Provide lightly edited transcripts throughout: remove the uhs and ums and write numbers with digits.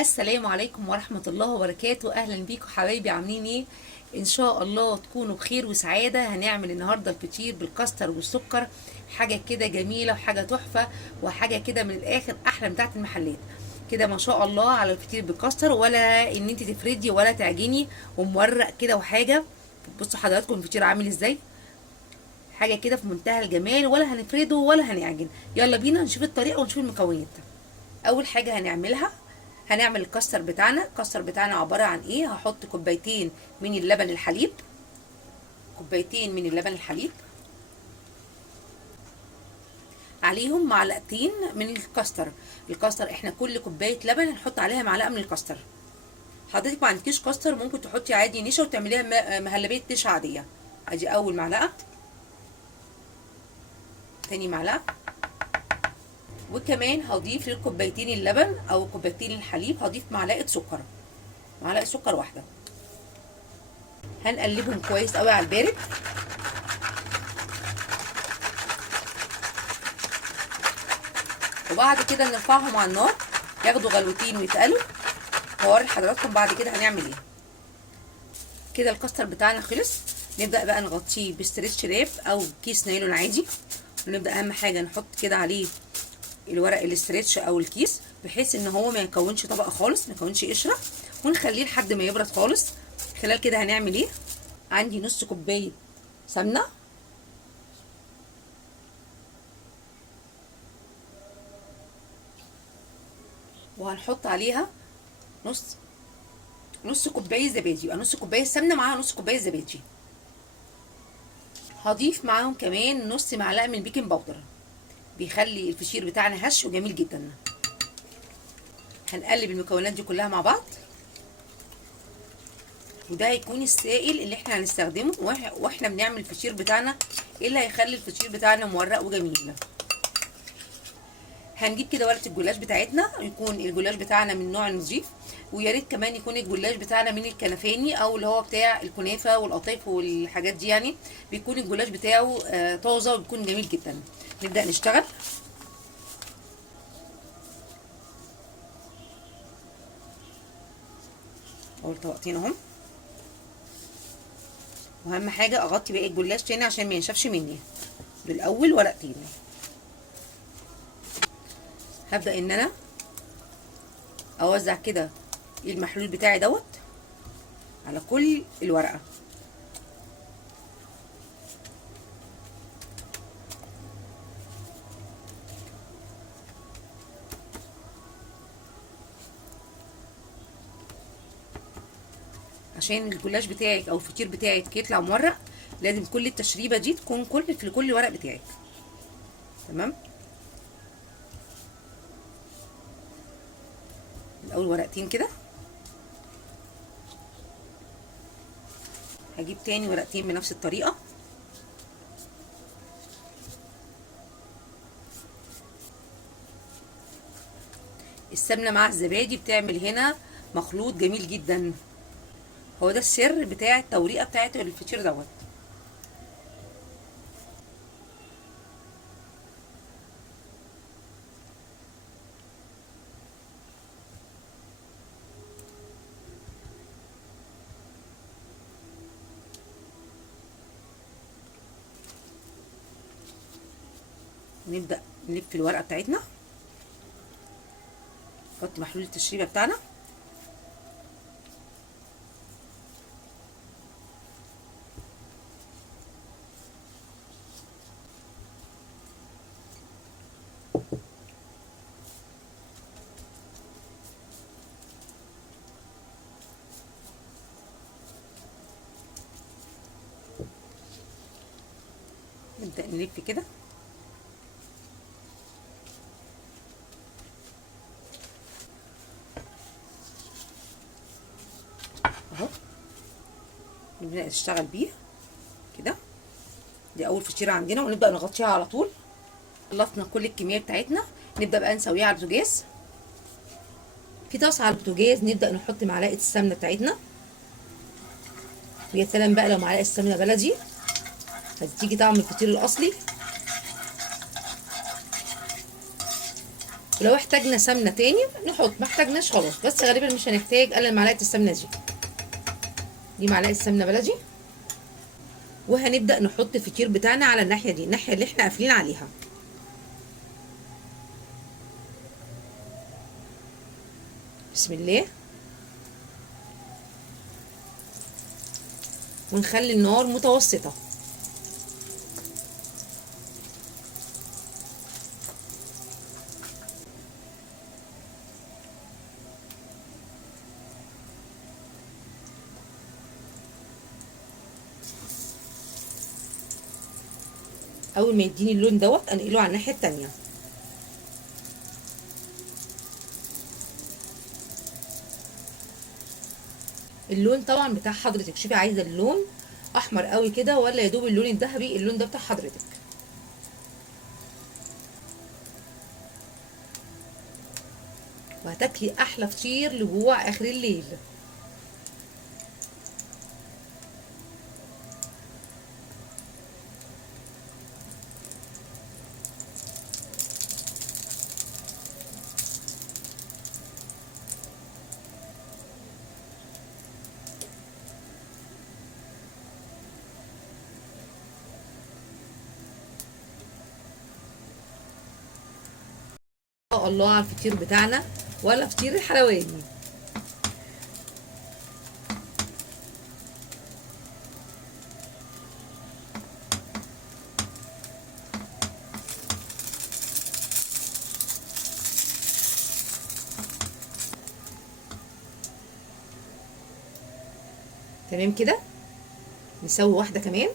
السلام عليكم ورحمة الله وبركاته. أهلا بيكم حبايبي، عاملين ايه؟ إن شاء الله تكونوا بخير وسعادة. هنعمل النهاردة الفطير بالكاستر والسكر، حاجة كده جميلة وحاجة تحفة وحاجة كده من الآخر أحلى من بتاعة المحلات كده. ما شاء الله على الفطير بالكاستر، ولا إن انت تفردي ولا تعجني ومورق كده وحاجة. بصوا حضراتكم الفطير عامل ازاي، حاجة كده في منتهى الجمال، ولا هنفرده ولا هنعجن. يلا بينا نشوف الطريقة ونشوف المكونات. اول حاجه هنعملها، هنعمل الكاستر بتاعنا. الكاستر بتاعنا عباره عن ايه؟ هحط كوبايتين من اللبن الحليب، كوبايتين من اللبن الحليب، عليهم معلقتين من الكاستر. الكاستر احنا كل كوبايه لبن هنحط عليها معلقه من الكاستر. حضرتك ما عندكيش كاستر ممكن تحطي عادي نشا وتعمليها مهلبيه نشا عاديه. ادي اول معلقه، تاني معلقه، وكمان هضيف للكوبايتين اللبن او كوبايتين الحليب هضيف معلقه سكر، معلقه سكر واحده. هنقلبهم كويس قوي على البارد. وبعد كده نرفعهم على النار ياخدوا غلوتين ويتقلوا. هوري حضراتكم بعد كده هنعمل ايه. كده الكاستر بتاعنا خلص. نبدا بقى نغطيه بستريتش راب او كيس نايلون عادي، ونبدا اهم حاجه نحط كده عليه الورق الاستريتش او الكيس، بحيث ان هو ما يكونش طبقه خالص، ما يكونش قشره، ونخليه لحد ما يبرد خالص. خلال كده هنعمل ايه؟ عندي نص كوبايه سمنه، وهنحط عليها نص كوبايه زبادي، يبقى نص كوبايه سمنه معاها نص كوبايه زبادي. هضيف معاهم كمان نص معلقه من البيكنج باودر، بيخلي الفشير بتاعنا هش وجميل جدا. هنقلب المكونات دي كلها مع بعض، وده هيكون السائل اللي احنا هنستخدمه واحنا بنعمل الفشير بتاعنا، ايه اللي هيخلي الفشير بتاعنا مورق وجميل. هنجيب كده ورقه الجلاش بتاعتنا، يكون الجلاش بتاعنا من نوع نظيف، ويا ريت كمان يكون الجلاش بتاعنا من الكنفاني او اللي هو بتاع الكنافه والقطايف والحاجات دي، يعني بيكون الجلاش بتاعه طازه وبيكون جميل جدا. نبدا نشتغل. اول طبقتين اهم، واهم حاجه اغطي باقي الجلاش تاني عشان ما ينشفش مني. دول اول ورقتين. هبدا ان انا اوزع كده المحلول بتاعي دوت على كل الورقه. عشان الجلاش بتاعك او الفطير بتاعك يطلع مورق، لازم كل التشريبه دي تكون في كل ورق بتاعك. تمام. الاول ورقتين كده، هجيب تاني ورقتين بنفس الطريقه. السمنه مع الزبادي بتعمل هنا مخلوط جميل جدا، هو ده السر بتاع التوريقه بتاعت الفطير دوت. نبدا نلف الورقه بتاعتنا، نحط محلول التشريبه بتاعنا، نبدا نلف كده اهو، نبدا نشتغل بيه كده. دي اول فطيره عندنا، ونبدا نغطيها على طول. خلصنا كل الكميه بتاعتنا، نبدا بقى نسويها على البوتاجاز. في طاسه على البوتاجاز نبدا نحط معلقه السمنه بتاعتنا، ويا سلام بقى لو معلقه سمنه بلدي هتديكي طعم الفطير الاصلي. ولو احتاجنا سمنه تاني نحط، ما احتاجناش خلاص، بس غالبا مش هنحتاج الا معلقه السمنه دي. دي معلقه سمنه بلدي. وهنبدا نحط الفطير بتاعنا على الناحيه دي، الناحيه اللي احنا قافلين عليها. بسم الله. ونخلي النار متوسطه. اول ما يديني اللون دوت انقله على الناحيه التانيه. اللون طبعا بتاع حضرتك، شوفي عايزه اللون احمر قوي كده ولا يدوب اللون الذهبي، اللون ده بتاع حضرتك. وهتاكلي احلى فطير لجوع اخر الليل. الله على الفطير بتاعنا، ولا فطير الحلواني. تمام كده. نسوي واحده كمان.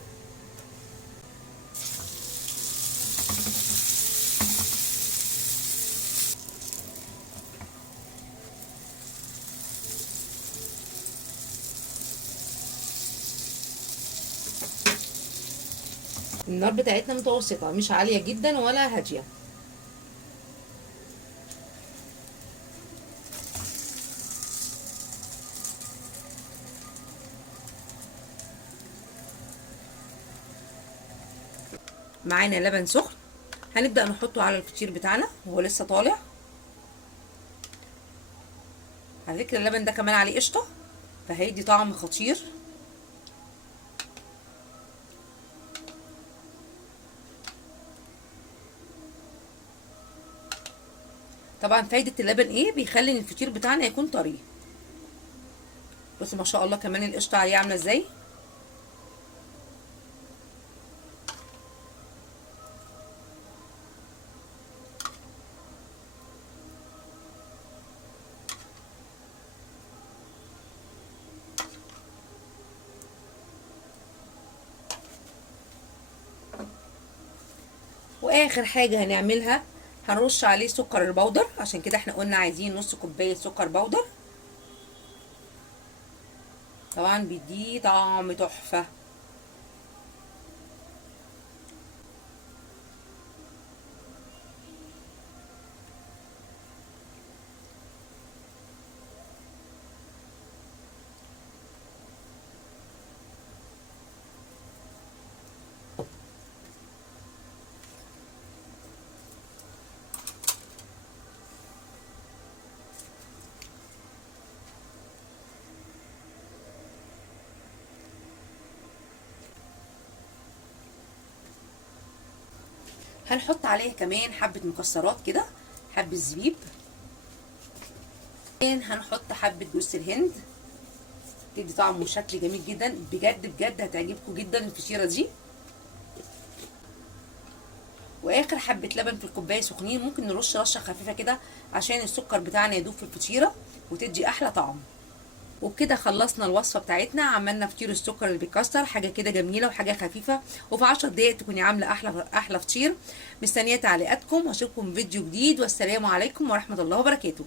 النار بتاعتنا متوسطه، مش عاليه جدا ولا هاديه. معانا لبن سخن، هنبدا نحطه على الفطير بتاعنا وهو لسه طالع. على فكره اللبن ده كمان عليه قشطه، فهيدي طعم خطير. طبعا فايده اللبن ايه؟ بيخلي ان الفطير بتاعنا يكون طري. بصوا ما شاء الله كمان القشطه عليه عامله ازاي. واخر حاجه هنعملها هنرش عليه سكر البودر، عشان كده احنا قلنا عايزين نص كوبايه سكر بودر. طبعا بيديه طعم تحفه. هنحط عليه كمان حبه مكسرات كده، حبه زبيب. هنحط حبه جوز الهند، تدي طعم وشكل جميل جدا. بجد بجد هتعجبكم جدا الفطيره دي. واخر حبه لبن في الكوبايه سخنين، ممكن نرش رشه خفيفه كده عشان السكر بتاعنا يدوب في الفطيره وتدي احلى طعم. وبكده خلصنا الوصفه بتاعتنا، عملنا فطير السكر اللي بيكسر، حاجه كده جميله وحاجه خفيفه، وفي 10 دقايق تكوني عامله احلى فطير. مستنيه تعليقاتكم واشوفكم في فيديو جديد، والسلام عليكم ورحمه الله وبركاته.